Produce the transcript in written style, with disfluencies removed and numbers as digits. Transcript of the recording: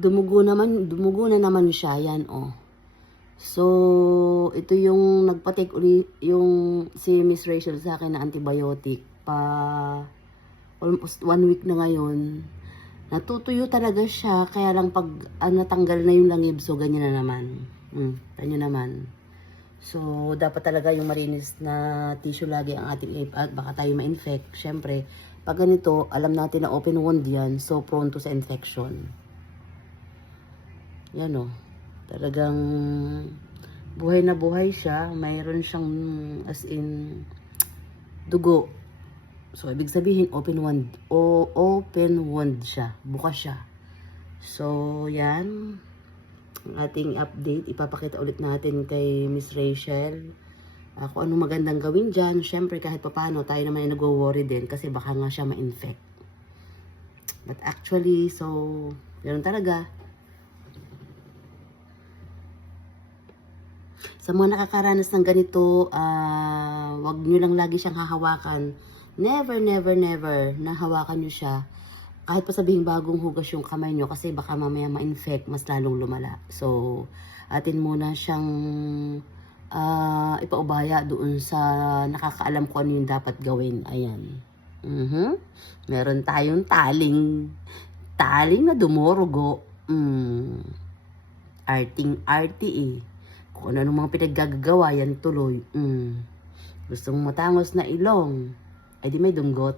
Dumugo na naman siya, yan oh. So, ito yung nagpa-take uli yung si Miss Rachel sa akin na antibiotic pa almost 1 week na ngayon. Natutuyo talaga siya, kaya lang pag natanggal na yung langib, so ganyan na naman. Ganyan naman. So, dapat talaga yung malinis na tissue lagi ang ating at baka tayo ma-infect. Siyempre, pag ganito, alam natin na open wound yan, so prone to sa infection. Yan o. Talagang buhay na buhay siya. Mayroon siyang as in dugo. So, ibig sabihin open wound. Open wound siya. Bukas siya. So, yan. Ang ating update. Ipapakita ulit natin kay Miss Rachel. Kung anong magandang gawin dyan. Siyempre, kahit papano, tayo naman ay nag-worry din. Kasi baka nga siya ma-infect. But actually, so, ganoon talaga. Sa mga nakakaranas ng ganito, wag nyo lang lagi siyang hahawakan. Never, never, never na hawakan nyo siya. Kahit pa sabihin bagong hugas yung kamay nyo kasi baka mamaya ma-infect, mas lalong lumala. So, atin muna siyang ipaubaya doon sa nakakaalam ko ano yung dapat gawin. Ayan. Meron tayong taling na dumorogo. Arting-arty eh. Kung ano mga pinaggagawa, yan tuloy. Gusto mong matangos na ilong, ay di may dunggot.